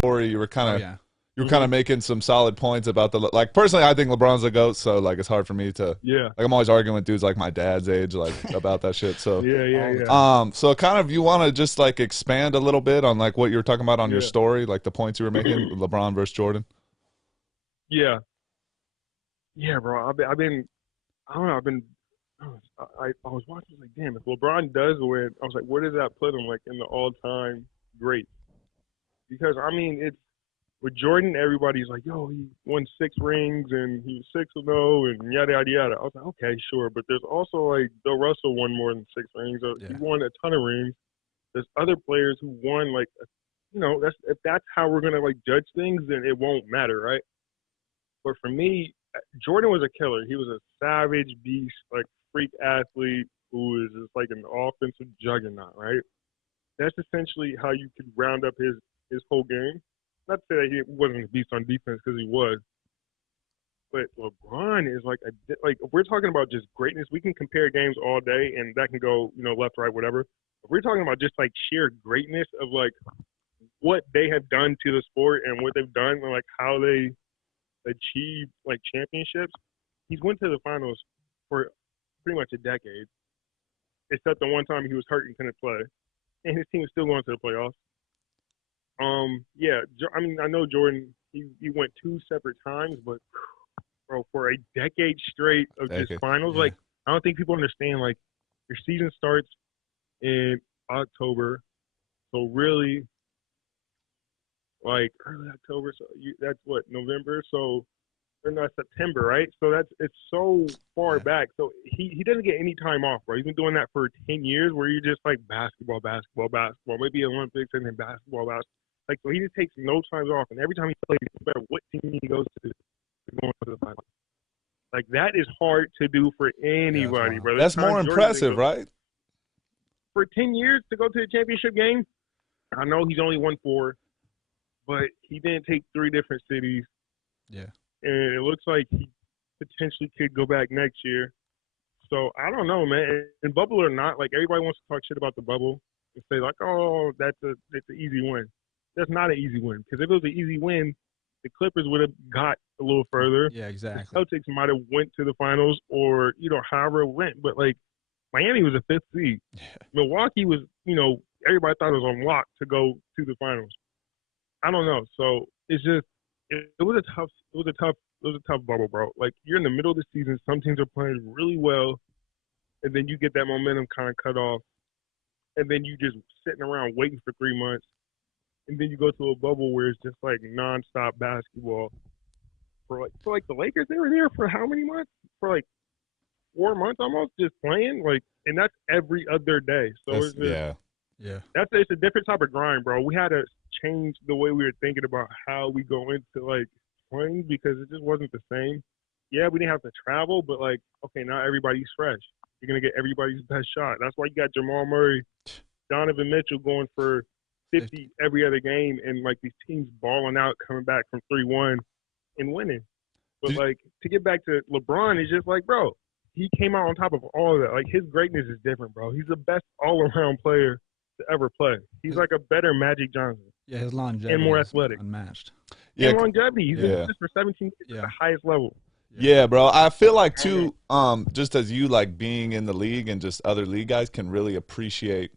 Corey, you were kind Oh of yeah. making some solid points about the like. Personally, I think LeBron's a goat, so like it's hard for me to Yeah, like. I'm always arguing with dudes like my dad's age, like about that shit. So, yeah, yeah, All the yeah, time. so kind of you want to just like expand a little bit on like what you were talking about on your yeah, story, like the points you were making, LeBron versus Jordan. yeah, yeah, bro. I don't know. I was watching like, damn, if LeBron does win, I was like, where does that put him like in the all-time great? Because I mean, it's with Jordan, everybody's like, yo, he won 6 rings and he was 6-0 and yada yada yada. I was like, okay, sure, but there's also like Bill Russell won more than 6 rings. He Yeah. won a ton of rings. There's other players who won like, that's if that's how we're gonna like judge things, then it won't matter, right? But for me, Jordan was a killer. He was a savage beast, like freak athlete who is just like an offensive juggernaut, right? That's essentially how you could round up his whole game. Not to say that he wasn't a beast on defense because he was, but LeBron is like if we're talking about just greatness, we can compare games all day and that can go left, right, whatever. If we're talking about just like sheer greatness of like what they have done to the sport and what they've done and like how they achieve like championships, he's went to the finals for pretty much a decade, except the one time he was hurt and couldn't play, and his team is still going to the playoffs. Yeah, I mean, I know Jordan. He went 2 separate times, but bro, for a decade straight of just Okay. finals, Yeah. like I don't think people understand. Like your season starts in October, so really like early October. So that's what November. So or not September, right? So it's so far Yeah. back. So he doesn't get any time off, bro. He's been doing that for 10 years, where you're just like basketball, basketball, basketball, maybe Olympics and then basketball, basketball. Like so, he just takes no time off, and every time he plays, no matter what team he goes to, he's going to the finals. Like that is hard to do for Yeah. That's anybody, wild. bro. There's That's more times Jordan didn't impressive, go right? for 10 years to go to the championship game. I know he's only won 4, but he didn't take 3 different cities, Yeah. and it looks like he potentially could go back next year. So I don't know, man. And bubble or not, like everybody wants to talk shit about the bubble and say like, oh, it's an easy win. That's not an easy win, because if it was an easy win, the Clippers would have got a little further. Yeah. The Exactly. Celtics might have went to the finals, or however it went. But like Miami was a 5th seed. Yeah. Milwaukee was, everybody thought it was on lock to go to the finals. I don't know. So it's just it was a tough bubble, bro. Like you're in the middle of the season, some teams are playing really well, and then you get that momentum kind of cut off, and then you just sitting around waiting for 3 months, and then you go to a bubble where it's just like nonstop basketball. For like the Lakers, they were there for how many months? For like 4 months almost, just playing like, and that's every other day. So That's it's just yeah. Yeah. it's a different type of grind, bro. We had to change the way we were thinking about how we go into like playing, because it just wasn't the same. Yeah, we didn't have to travel, but like, okay, now everybody's fresh. You're gonna get everybody's best shot. That's why you got Jamal Murray, Donovan Mitchell going for 50 every other game, and like these teams balling out, coming back from 3-1 and winning. But Did, like to get back to LeBron, it's just like, bro, he came out on top of all of that. Like his greatness is different, bro. He's the best all-around player to ever play. He's like a better Magic Johnson Yeah. His and longevity more is athletic unmatched. yeah, and longevity. He's been yeah. doing this for 17 years at Yeah. the highest level. Yeah. Yeah, bro. I feel like too, just as you like being in the league and just other league guys can really appreciate.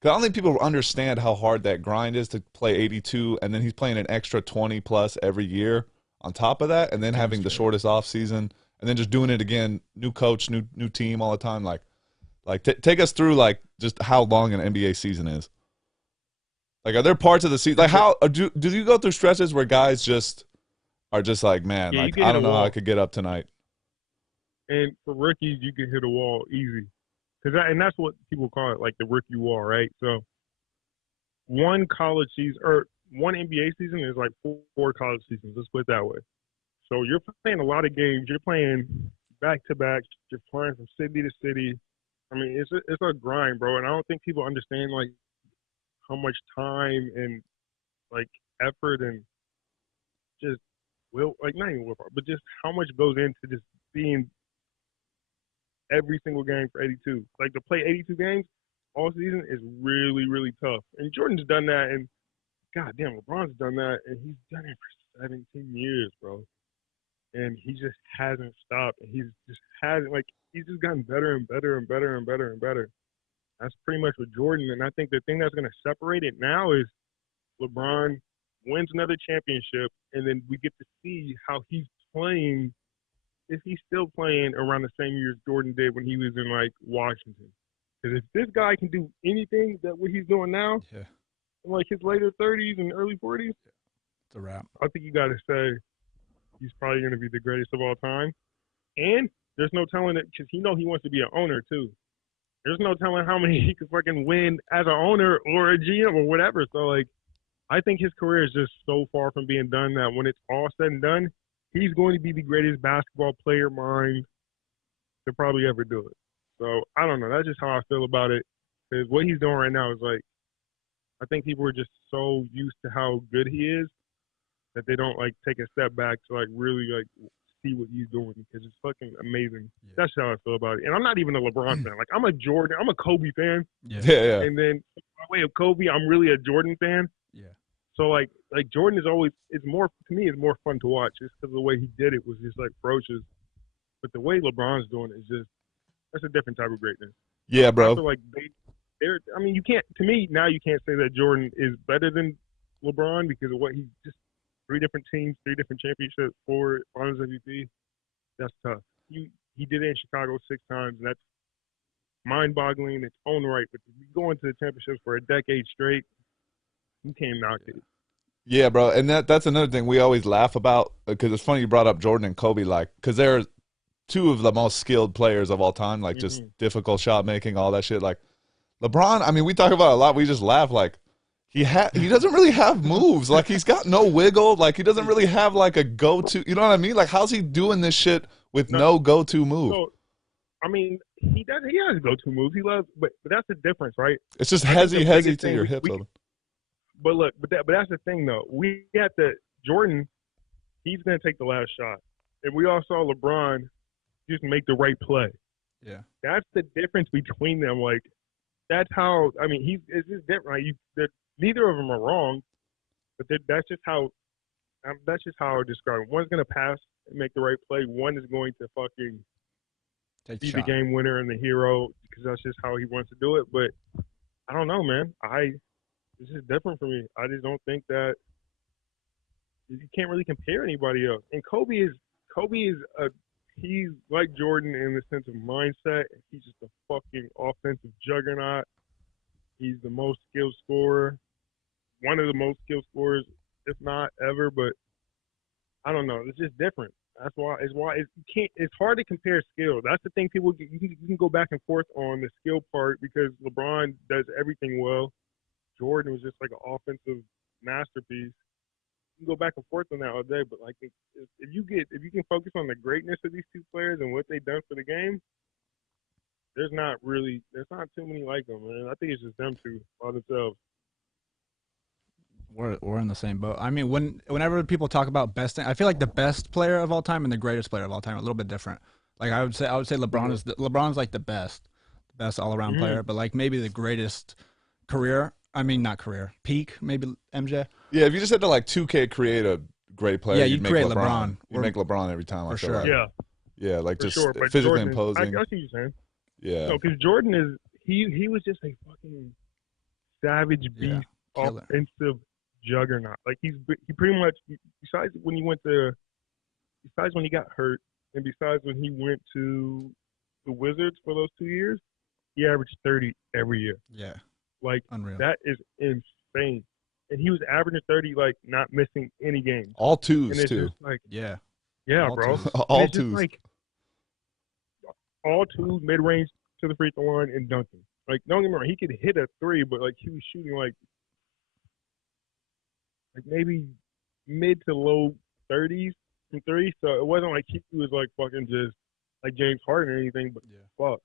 Because I don't think people understand how hard that grind is to play 82, and then he's playing an extra 20 plus every year on top of that, and then Damn having the straight. shortest off season, and then just doing it again, new coach, new team all the time. Like take us through like just how long an NBA season is. Like, are there parts of the season like how do you go through stretches where guys just are just like, man, Yeah, you like can I hit a don't know how I wall, could get up tonight. and for rookies, you can hit a wall easy. And that's what people call it, like the rookie wall, right? So one college season or one NBA season is like four college seasons. Let's put it that way. So you're playing a lot of games. You're playing back to back. You're flying from city to city. I mean, it's a grind, bro. And I don't think people understand like how much time and like effort and just will, like not even willpower, but just how much goes into just being every single game for 82. Like to play 82 games, all season is really, really tough. And Jordan's done that, and goddamn, LeBron's done that, and he's done it for 17 years, bro. And he just hasn't stopped. And he's just gotten better and better and better and better and better. That's pretty much with Jordan. And I think the thing that's going to separate it now is LeBron wins another championship, and then we get to see how he's playing. If he's still playing around the same year as Jordan did when he was in like Washington. Because if this guy can do anything that what he's doing now, Yeah. in like his later 30s and early 40s, It's a wrap. I think you got to say he's probably going to be the greatest of all time. And there's no telling it because he wants to be an owner too. There's no telling how many he could fucking win as an owner or a GM or whatever. So like, I think his career is just so far from being done that when it's all said and done, he's going to be the greatest basketball player mind to probably ever do it. So I don't know. That's just how I feel about it. Because what he's doing right now is like, I think people are just so used to how good he is that they don't like take a step back to like really like see what he's doing because it's fucking amazing. Yeah. That's how I feel about it. And I'm not even a LeBron fan. Like I'm a Kobe fan. Yeah. And then by way of Kobe, I'm really a Jordan fan. Yeah. So like Jordan is always more to me is more fun to watch just because the way he did it was just like ferocious. But the way LeBron's doing it is just that's a different type of greatness. Yeah, bro. I feel like they're I mean you can't to me now you can't say that Jordan is better than LeBron because of what he just 3 different teams, 3 different championships, 4 Finals MVP. That's tough. He did it in Chicago 6 times, and that's mind-boggling in its own right. But going to the championships for a decade straight, you can't knock it. Yeah, bro, and that's another thing we always laugh about because it's funny you brought up Jordan and Kobe, like because they're 2 of the most skilled players of all time, like just difficult shot making, all that shit. Like LeBron, I mean, we talk about it a lot. We just laugh like. He doesn't really have moves. Like he's got no wiggle. Like he doesn't really have like a go-to. You know what I mean? Like how's he doing this shit with no go-to move? So, I mean, he has go-to moves. He loves, but that's the difference, right? It's just hezzy to your hips. But look, but that's the thing though. We got Jordan. He's gonna take the last shot, and we all saw LeBron just make the right play. Yeah, that's the difference between them. Like that's how. I mean, it's just different. Like, neither of them are wrong, but that's just how I would describe it. One's going to pass and make the right play. One is going to fucking be the game winner and the hero because that's just how he wants to do it. But I don't know, man. This is different for me. I just don't think that you can't really compare anybody else. And Kobe is he's like Jordan in the sense of mindset. He's just a fucking offensive juggernaut. He's the most skilled scorer, one of the most skilled scorers, if not ever. But I don't know. It's just different. That's why it's hard to compare skill. That's the thing. People you can go back and forth on the skill part because LeBron does everything well. Jordan was just like an offensive masterpiece. You can go back and forth on that all day. But like if you can focus on the greatness of these 2 players and what they've done for the game. There's not too many like them, man. I think it's just them 2 by themselves. We're in the same boat. I mean, whenever people talk about best, I feel like the best player of all time and the greatest player of all time are a little bit different. Like I would say LeBron's like the best all around player, but like maybe the greatest career. I mean, not career, peak maybe MJ. Yeah, if you just had to like 2K create a great player, yeah, you'd create LeBron. You make LeBron every time. For sure. Like. Yeah, like for just sure. physically Jordan, imposing. I see you saying. Yeah. No, because Jordan is he was just a fucking savage beast, offensive juggernaut. Like he pretty much besides when he got hurt, and besides when he went to the Wizards for those 2 years, he averaged 30 every year. Yeah. Like unreal. That is insane. And he was averaging 30, like not missing any games. All 2s too. Like yeah, all bro. 2s. All 2s. Like all 2 mid-range to the free throw line and dunking. Like don't get me wrong, he could hit a 3, but like he was shooting like maybe mid to low 30s from 3. So it wasn't like he was like fucking just like James Harden or anything. But fuck,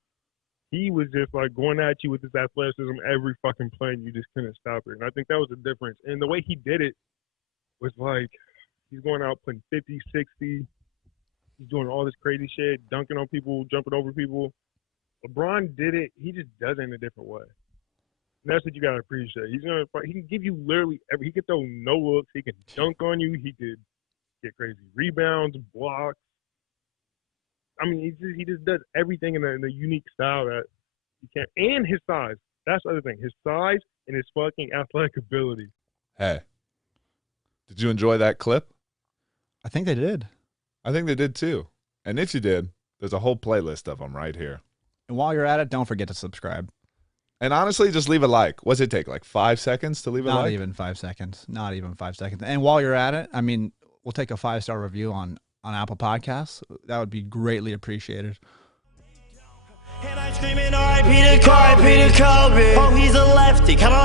he was just like going at you with his athleticism every fucking play, and you just couldn't stop it. And I think that was the difference. And the way he did it was like he's going out putting 50, 60. He's doing all this crazy shit, dunking on people, jumping over people. LeBron did it. He just does it in a different way. And that's what you gotta appreciate. He can give you literally he can throw no looks. He can dunk on you. He could get crazy rebounds, blocks. I mean, he just does everything in a unique style that you can't. And his size. That's the other thing. His size and his fucking athletic ability. Hey, did you enjoy that clip? I think they did. I think they did too. And if you did, there's a whole playlist of them right here. And while you're at it, don't forget to subscribe. And honestly, just leave a like. What's it take, like 5 seconds to leave a like? Not even 5 seconds. Not even 5 seconds. And while you're at it, I mean, we'll take a 5-star review on Apple Podcasts. That would be greatly appreciated. And I'm screaming, R.I.P. to Kobe. Oh, he's a lefty. Come on.